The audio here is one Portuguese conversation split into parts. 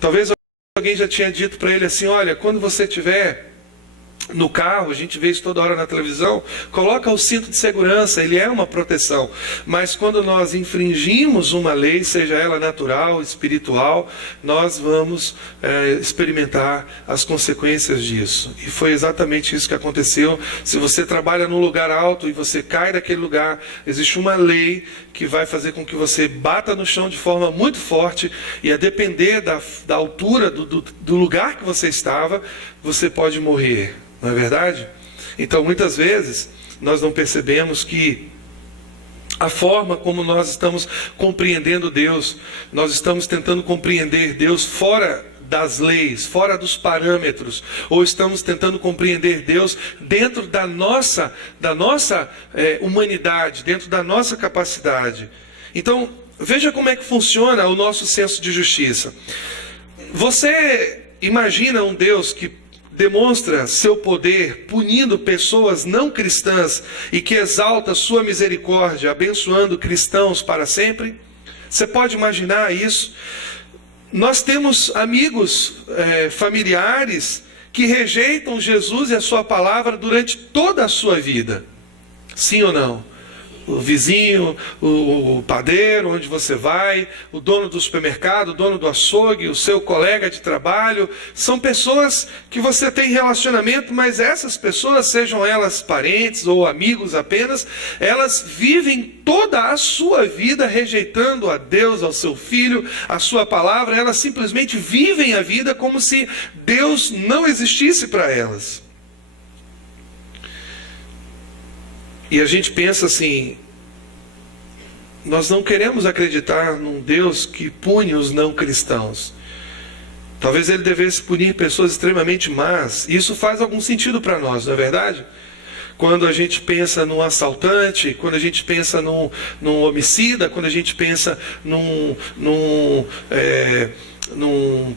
Talvez alguém já tinha dito para ele assim: olha, quando você estiver no carro, a gente vê isso toda hora na televisão, coloca o cinto de segurança, ele é uma proteção. Mas quando nós infringimos uma lei, seja ela natural, espiritual, nós vamos experimentar as consequências disso. E foi exatamente isso que aconteceu. Se você trabalha num lugar alto e você cai daquele lugar, existe uma lei que vai fazer com que você bata no chão de forma muito forte, e a depender da altura do lugar que você estava, você pode morrer. Não é verdade? Então, muitas vezes, nós não percebemos que a forma como nós estamos compreendendo Deus, nós estamos tentando compreender Deus fora das leis, fora dos parâmetros, ou estamos tentando compreender Deus dentro da nossa humanidade, dentro da nossa capacidade. Então, veja como é que funciona o nosso senso de justiça. Você imagina um Deus que demonstra seu poder punindo pessoas não cristãs e que exalta sua misericórdia, abençoando cristãos para sempre? Você pode imaginar isso? Nós temos amigos, familiares, que rejeitam Jesus e a sua palavra durante toda a sua vida. Sim ou não? O vizinho, o padeiro, onde você vai, o dono do supermercado, o dono do açougue, o seu colega de trabalho, são pessoas que você tem relacionamento, mas essas pessoas, sejam elas parentes ou amigos apenas, elas vivem toda a sua vida rejeitando a Deus, ao seu Filho, a sua palavra. Elas simplesmente vivem a vida como se Deus não existisse para elas. E a gente pensa assim: nós não queremos acreditar num Deus que pune os não cristãos. Talvez ele devesse punir pessoas extremamente más. Isso faz algum sentido para nós, não é verdade? Quando a gente pensa num assaltante, quando a gente pensa num homicida, quando a gente pensa num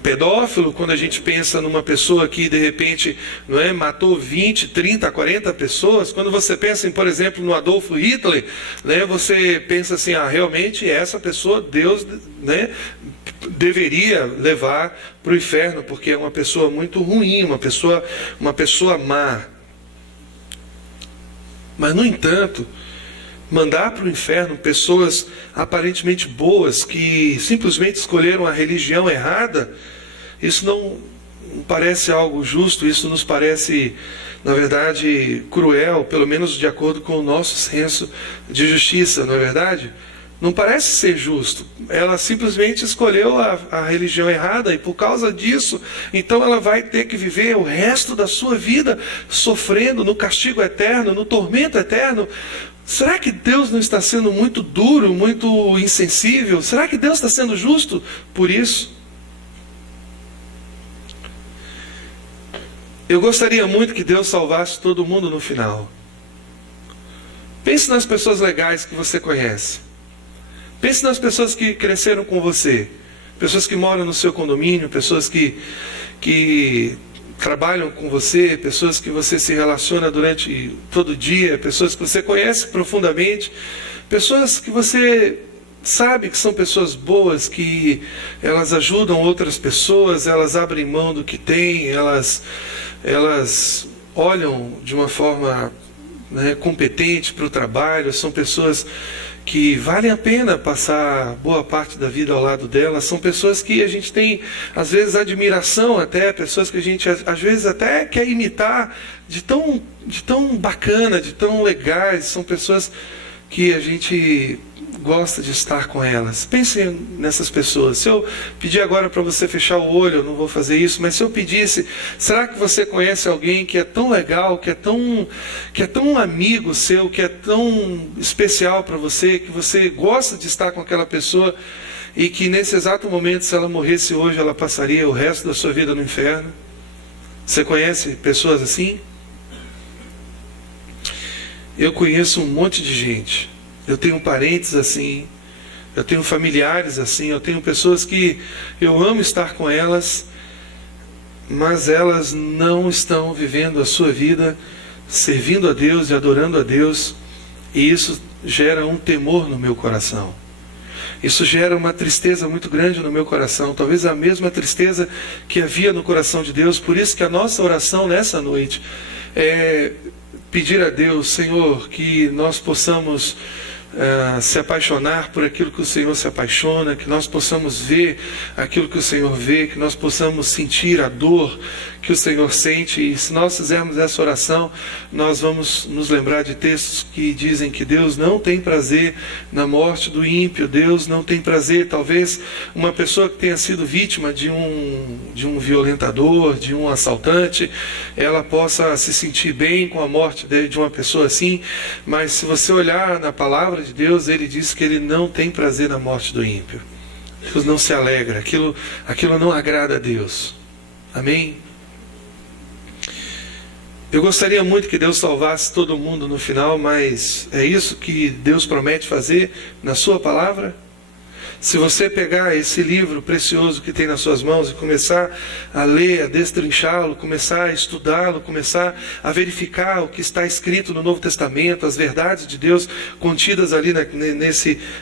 pedófilo, quando a gente pensa numa pessoa que de repente matou 20, 30, 40 pessoas, quando você pensa, por exemplo, no Adolf Hitler, você pensa assim: realmente essa pessoa Deus deveria levar para o inferno, porque é uma pessoa muito ruim, uma pessoa má. Mas, no entanto, mandar para o inferno pessoas aparentemente boas, que simplesmente escolheram a religião errada, isso não parece algo justo, isso nos parece, na verdade, cruel, pelo menos de acordo com o nosso senso de justiça, não é verdade? Não parece ser justo. Ela simplesmente escolheu a religião errada, e por causa disso, então ela vai ter que viver o resto da sua vida sofrendo no castigo eterno, no tormento eterno. Será que Deus não está sendo muito duro, muito insensível? Será que Deus está sendo justo por isso? Eu gostaria muito que Deus salvasse todo mundo no final. Pense nas pessoas legais que você conhece. Pense nas pessoas que cresceram com você. Pessoas que moram no seu condomínio, pessoas que trabalham com você, pessoas que você se relaciona durante todo o dia, pessoas que você conhece profundamente, pessoas que você sabe que são pessoas boas, que elas ajudam outras pessoas, elas abrem mão do que têm, elas olham de uma forma competente para o trabalho, são pessoas que valem a pena passar boa parte da vida ao lado delas. São pessoas que a gente tem, às vezes, admiração até, pessoas que a gente, às vezes, até quer imitar, de tão bacana, de tão legais. São pessoas que a gente gosta de estar com elas. Pense nessas pessoas. Se eu pedir agora para você fechar o olho, eu não vou fazer isso, mas se eu pedisse, será que você conhece alguém que é tão legal, que é tão amigo seu, que é tão especial para você, que você gosta de estar com aquela pessoa, e que nesse exato momento, se ela morresse hoje, ela passaria o resto da sua vida no inferno? Você conhece pessoas assim? Eu conheço um monte de gente. Eu tenho parentes assim, eu tenho familiares assim, eu tenho pessoas que eu amo estar com elas, mas elas não estão vivendo a sua vida servindo a Deus e adorando a Deus, e isso gera um temor no meu coração. Isso gera uma tristeza muito grande no meu coração, talvez a mesma tristeza que havia no coração de Deus. Por isso que a nossa oração nessa noite é pedir a Deus, Senhor, que nós possamos se apaixonar por aquilo que o Senhor se apaixona, que nós possamos ver aquilo que o Senhor vê, que nós possamos sentir a dor que o Senhor sente. E se nós fizermos essa oração, nós vamos nos lembrar de textos que dizem que Deus não tem prazer na morte do ímpio. Deus não tem prazer, talvez uma pessoa que tenha sido vítima de um violentador, de um assaltante, ela possa se sentir bem com a morte de uma pessoa assim, mas se você olhar na palavra de Deus, ele diz que ele não tem prazer na morte do ímpio. Deus não se alegra, aquilo não agrada a Deus. Amém? Eu gostaria muito que Deus salvasse todo mundo no final, mas é isso que Deus promete fazer na sua palavra? Se você pegar esse livro precioso que tem nas suas mãos e começar a ler, a destrinchá-lo, começar a estudá-lo, começar a verificar o que está escrito no Novo Testamento, as verdades de Deus contidas ali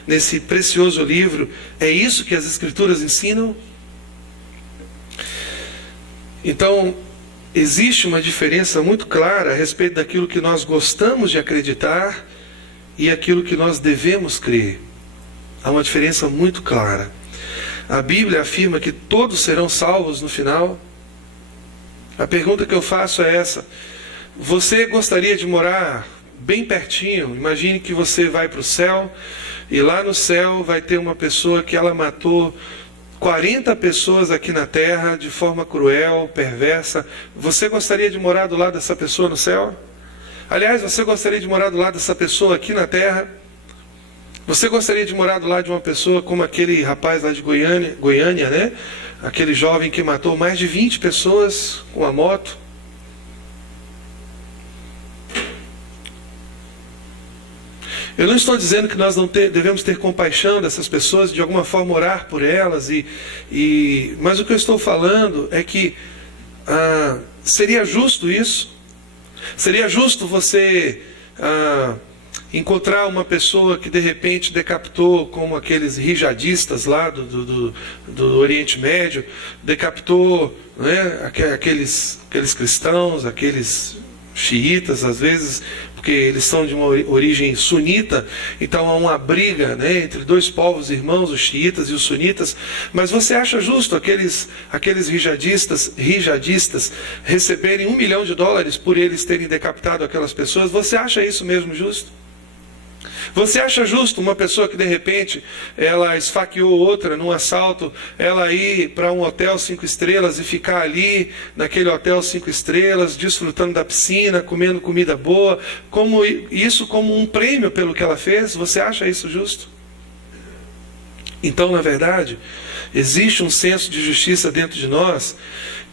nesse precioso livro, é isso que as Escrituras ensinam? Então, existe uma diferença muito clara a respeito daquilo que nós gostamos de acreditar e aquilo que nós devemos crer. Há uma diferença muito clara. A Bíblia afirma que todos serão salvos no final. A pergunta que eu faço é essa: você gostaria de morar bem pertinho? Imagine que você vai para o céu e lá no céu vai ter uma pessoa que ela matou 40 pessoas aqui na terra de forma cruel, perversa. Você gostaria de morar do lado dessa pessoa no céu? Aliás, você gostaria de morar do lado dessa pessoa aqui na terra? Você gostaria de morar do lado de uma pessoa como aquele rapaz lá de Goiânia, né? Aquele jovem que matou mais de 20 pessoas com a moto? Eu não estou dizendo que nós não devemos ter compaixão dessas pessoas, de alguma forma orar por elas, mas o que eu estou falando é que seria justo isso? Seria justo você encontrar uma pessoa que de repente decapitou, como aqueles rijadistas lá do Oriente Médio, decapitou, né, aqueles cristãos, aqueles xiitas, às vezes, porque eles são de uma origem sunita, então há uma briga, né, entre dois povos irmãos, os xiitas e os sunitas. Mas você acha justo aqueles rijadistas receberem $1 milhão por eles terem decapitado aquelas pessoas? Você acha isso mesmo justo? Você acha justo uma pessoa que de repente ela esfaqueou outra num assalto, ela ir para um hotel 5 estrelas e ficar ali naquele hotel 5 estrelas, desfrutando da piscina, comendo comida boa, como um prêmio pelo que ela fez? Você acha isso justo? Então, na verdade, existe um senso de justiça dentro de nós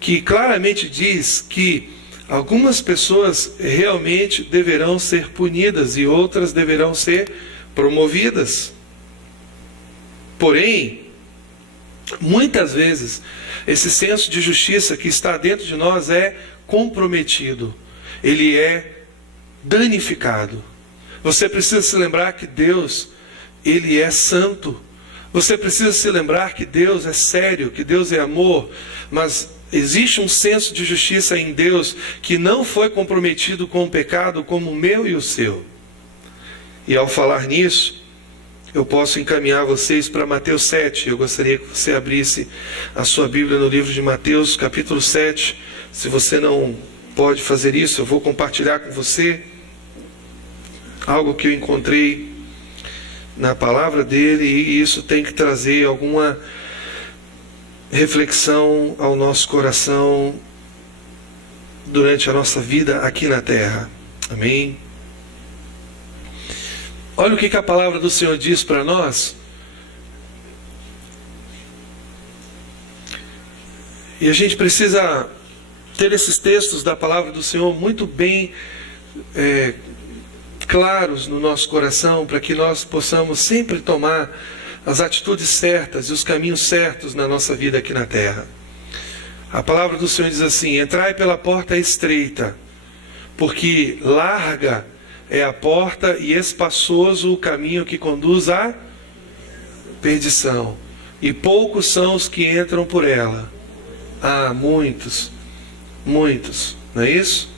que claramente diz que algumas pessoas realmente deverão ser punidas e outras deverão ser promovidas. Porém, muitas vezes, esse senso de justiça que está dentro de nós é comprometido, ele é danificado. Você precisa se lembrar que Deus, Ele é santo. Você precisa se lembrar que Deus é sério, que Deus é amor, mas existe um senso de justiça em Deus que não foi comprometido com o pecado como o meu e o seu. E ao falar nisso, eu posso encaminhar vocês para Mateus 7. Eu gostaria que você abrisse a sua Bíblia no livro de Mateus, capítulo 7. Se você não pode fazer isso, eu vou compartilhar com você algo que eu encontrei na palavra dele, e isso tem que trazer alguma reflexão ao nosso coração durante a nossa vida aqui na terra. Amém? Olha o que a palavra do Senhor diz para nós. E a gente precisa ter esses textos da palavra do Senhor muito bem claros no nosso coração, para que nós possamos sempre tomar as atitudes certas e os caminhos certos na nossa vida aqui na terra. A palavra do Senhor diz assim: entrai pela porta estreita, porque larga é a porta e espaçoso o caminho que conduz à perdição, e poucos são os que entram por ela. Ah, muitos, não é isso?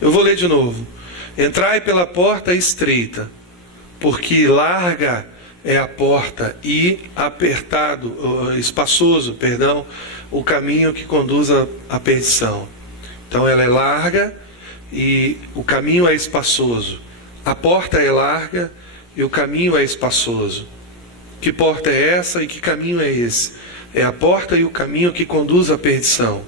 Eu vou ler de novo. Entrai pela porta estreita, porque larga é a porta e espaçoso, o caminho que conduz à perdição. Então ela é larga e o caminho é espaçoso. A porta é larga e o caminho é espaçoso. Que porta é essa e que caminho é esse? É a porta e o caminho que conduz à perdição.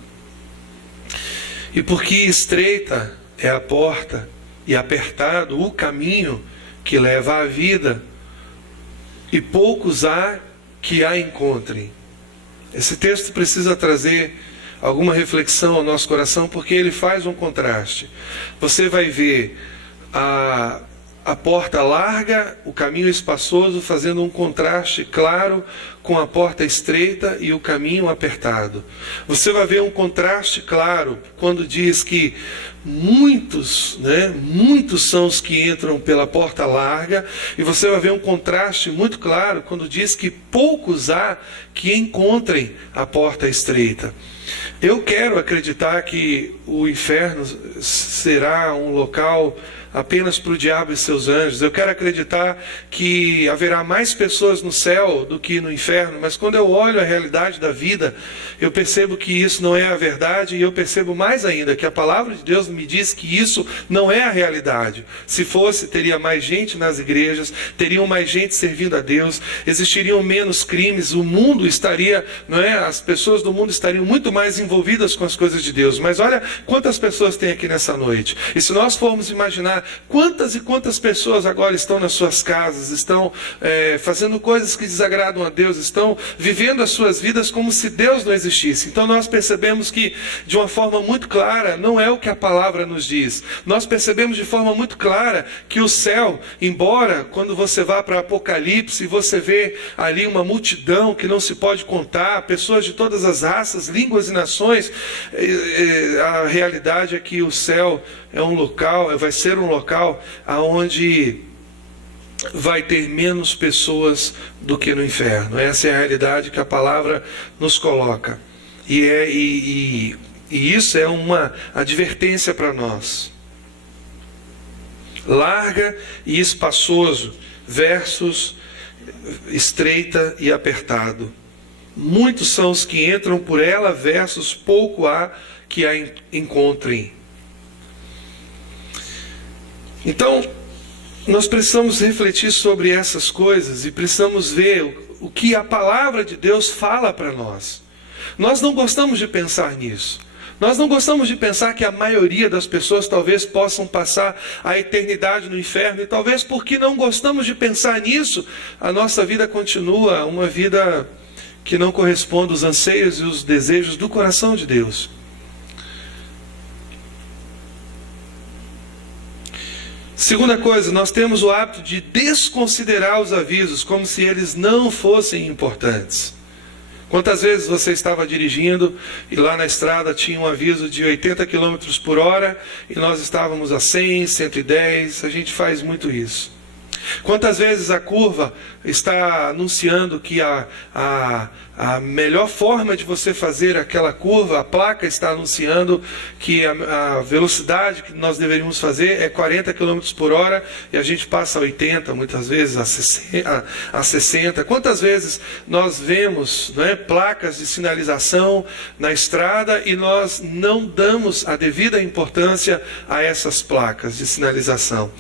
E porque estreita é a porta e apertado o caminho que leva à vida, e poucos há que a encontrem. Esse texto precisa trazer alguma reflexão ao nosso coração, porque ele faz um contraste. Você vai ver a porta larga, o caminho espaçoso, fazendo um contraste claro com a porta estreita e o caminho apertado. Você vai ver um contraste claro quando diz que muitos são os que entram pela porta larga, e você vai ver um contraste muito claro quando diz que poucos há que encontrem a porta estreita. Eu quero acreditar que o inferno será um local apenas para o diabo e seus anjos. Eu quero acreditar que haverá mais pessoas no céu do que no inferno, mas quando eu olho a realidade da vida, eu percebo que isso não é a verdade, e eu percebo mais ainda que a palavra de Deus me diz que isso não é a realidade. Se fosse, teria mais gente nas igrejas, teriam mais gente servindo a Deus, existiriam menos crimes, o mundo estaria, as pessoas do mundo estariam muito mais envolvidas com as coisas de Deus. Mas olha quantas pessoas tem aqui nessa noite. E se nós formos imaginar quantas e quantas pessoas agora estão nas suas casas, estão fazendo coisas que desagradam a Deus, estão vivendo as suas vidas como se Deus não existisse. Então nós percebemos que, de uma forma muito clara, não é o que a palavra nos diz. Nós percebemos de forma muito clara que o céu, embora quando você vá para Apocalipse, você vê ali uma multidão que não se pode contar, pessoas de todas as raças, línguas e nações, a realidade é que o céu é um local, vai ser um local onde vai ter menos pessoas do que no inferno. Essa é a realidade que a palavra nos coloca. E isso é uma advertência para nós. Larga e espaçoso versus estreita e apertado. Muitos são os que entram por ela versus pouco há que a encontrem. Então, nós precisamos refletir sobre essas coisas e precisamos ver o que a palavra de Deus fala para nós. Nós não gostamos de pensar nisso. Nós não gostamos de pensar que a maioria das pessoas talvez possam passar a eternidade no inferno, e talvez porque não gostamos de pensar nisso, a nossa vida continua uma vida que não corresponde aos anseios e os desejos do coração de Deus. Segunda coisa, nós temos o hábito de desconsiderar os avisos como se eles não fossem importantes. Quantas vezes você estava dirigindo e lá na estrada tinha um aviso de 80 km por hora e nós estávamos a 100, 110, a gente faz muito isso. Quantas vezes a curva está anunciando que a melhor forma de você fazer aquela curva, a placa está anunciando que a velocidade que nós deveríamos fazer é 40 km por hora e a gente passa a 80, muitas vezes a 60. Quantas vezes nós vemos placas de sinalização na estrada e nós não damos a devida importância a essas placas de sinalização?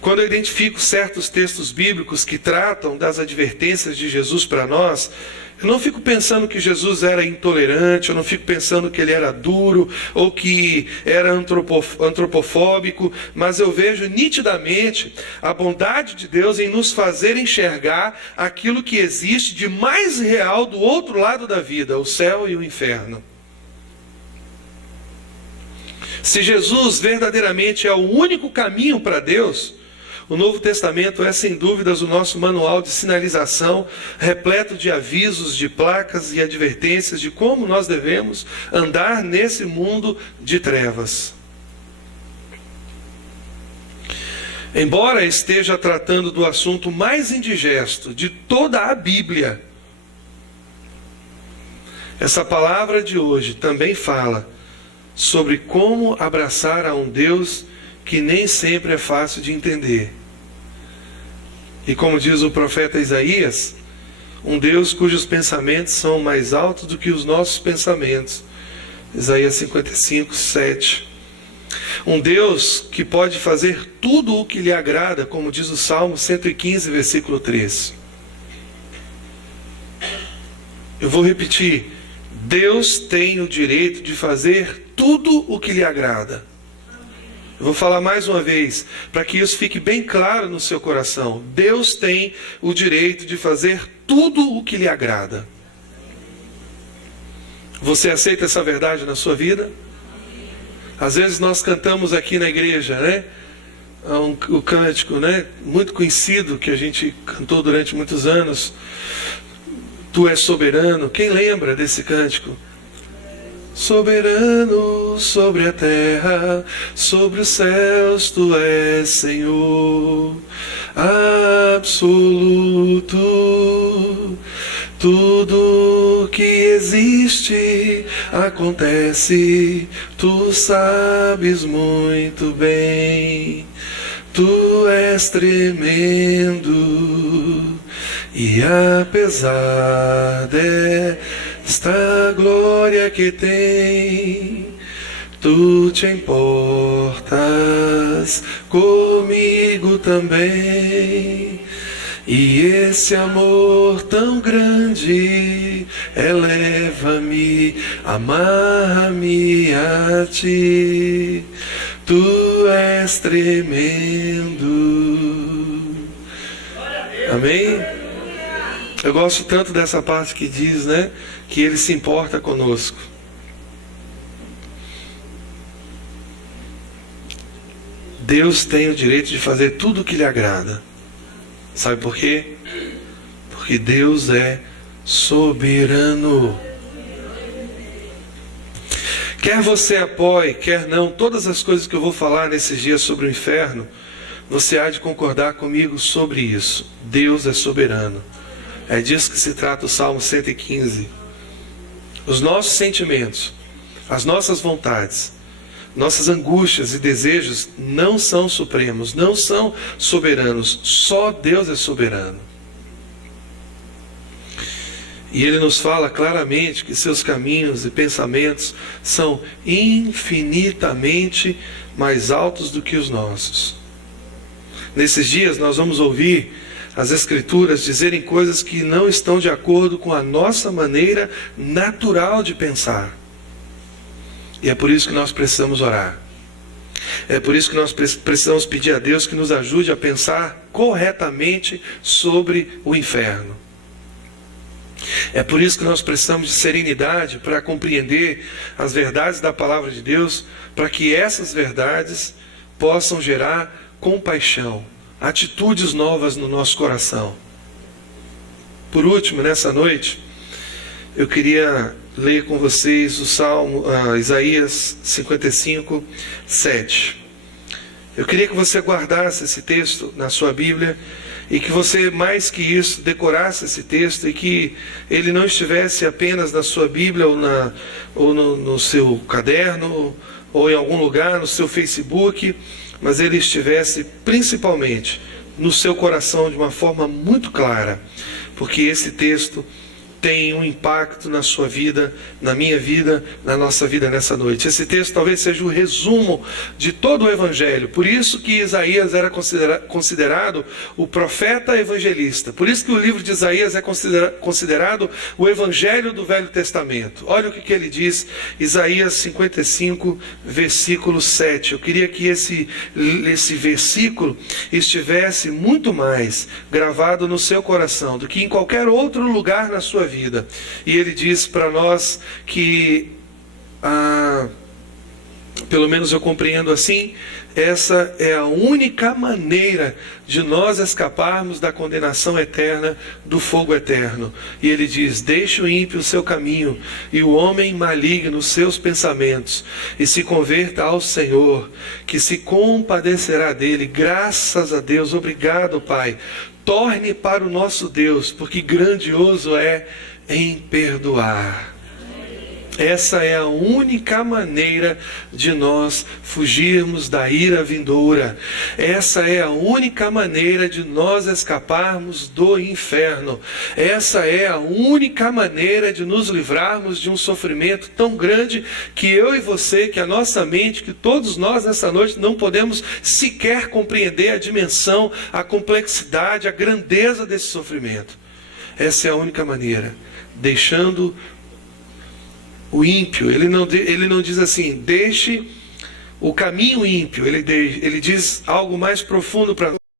Quando eu identifico certos textos bíblicos que tratam das advertências de Jesus para nós, eu não fico pensando que Jesus era intolerante, eu não fico pensando que ele era duro ou que era antropofóbico, mas eu vejo nitidamente a bondade de Deus em nos fazer enxergar aquilo que existe de mais real do outro lado da vida, o céu e o inferno. Se Jesus verdadeiramente é o único caminho para Deus, o Novo Testamento é, sem dúvidas, o nosso manual de sinalização, repleto de avisos, de placas e advertências de como nós devemos andar nesse mundo de trevas. Embora esteja tratando do assunto mais indigesto de toda a Bíblia, essa palavra de hoje também fala sobre como abraçar a um Deus que nem sempre é fácil de entender. E como diz o profeta Isaías, um Deus cujos pensamentos são mais altos do que os nossos pensamentos. Isaías 55, 7. Um Deus que pode fazer tudo o que lhe agrada, como diz o Salmo 115, versículo 3. Eu vou repetir. Deus tem o direito de fazer tudo o que lhe agrada. Eu vou falar mais uma vez, para que isso fique bem claro no seu coração. Deus tem o direito de fazer tudo o que lhe agrada. Você aceita essa verdade na sua vida? Às vezes nós cantamos aqui na igreja, né? O cântico, né? Muito conhecido, que a gente cantou durante muitos anos. Tu és soberano. Quem lembra desse cântico? Soberano sobre a terra, sobre os céus, tu és Senhor absoluto. Tudo que existe acontece, tu sabes muito bem. Tu és tremendo, e apesar desta glória que tem, tu te importas comigo também. E esse amor tão grande eleva-me, amarra-me a ti. Tu és tremendo. Amém? Eu gosto tanto dessa parte que diz, né, que Ele se importa conosco. Deus tem o direito de fazer tudo o que lhe agrada. Sabe por quê? Porque Deus é soberano. Quer você apoie, quer não, todas as coisas que eu vou falar nesses dias sobre o inferno, você há de concordar comigo sobre isso. Deus é soberano. É disso que se trata o Salmo 115. Os nossos sentimentos, as nossas vontades, nossas angústias e desejos não são supremos, não são soberanos. Só Deus é soberano. E Ele nos fala claramente que seus caminhos e pensamentos são infinitamente mais altos do que os nossos. Nesses dias nós vamos ouvir as Escrituras dizerem coisas que não estão de acordo com a nossa maneira natural de pensar. E é por isso que nós precisamos orar. É por isso que nós precisamos pedir a Deus que nos ajude a pensar corretamente sobre o inferno. É por isso que nós precisamos de serenidade para compreender as verdades da palavra de Deus, para que essas verdades possam gerar compaixão, atitudes novas no nosso coração. Por último, nessa noite, eu queria ler com vocês o Salmo, Isaías 55, 7. Eu queria que você guardasse esse texto na sua Bíblia e que você, mais que isso, decorasse esse texto e que ele não estivesse apenas na sua Bíblia ou no seu caderno ou em algum lugar, no seu Facebook, mas ele estivesse principalmente no seu coração de uma forma muito clara, porque esse texto tem um impacto na sua vida, na minha vida, na nossa vida nessa noite. Esse texto talvez seja o resumo de todo o Evangelho. Por isso que Isaías era considerado o profeta evangelista. Por isso que o livro de Isaías é considerado o Evangelho do Velho Testamento. Olha o que ele diz, Isaías 55, versículo 7. Eu queria que esse versículo estivesse muito mais gravado no seu coração do que em qualquer outro lugar na sua vida. E ele diz para nós que pelo menos eu compreendo assim, essa é a única maneira de nós escaparmos da condenação eterna, do fogo eterno. E ele diz: deixe o ímpio o seu caminho, e o homem maligno os seus pensamentos, e se converta ao Senhor, que se compadecerá dele. Graças a Deus, obrigado, Pai. Torne para o nosso Deus, porque grandioso é em perdoar. Essa é a única maneira de nós fugirmos da ira vindoura. Essa é a única maneira de nós escaparmos do inferno. Essa é a única maneira de nos livrarmos de um sofrimento tão grande que eu e você, que a nossa mente, que todos nós nessa noite não podemos sequer compreender a dimensão, a complexidade, a grandeza desse sofrimento. Essa é a única maneira, deixando o ímpio. Ele não diz assim, deixe o caminho ímpio. Ele diz algo mais profundo para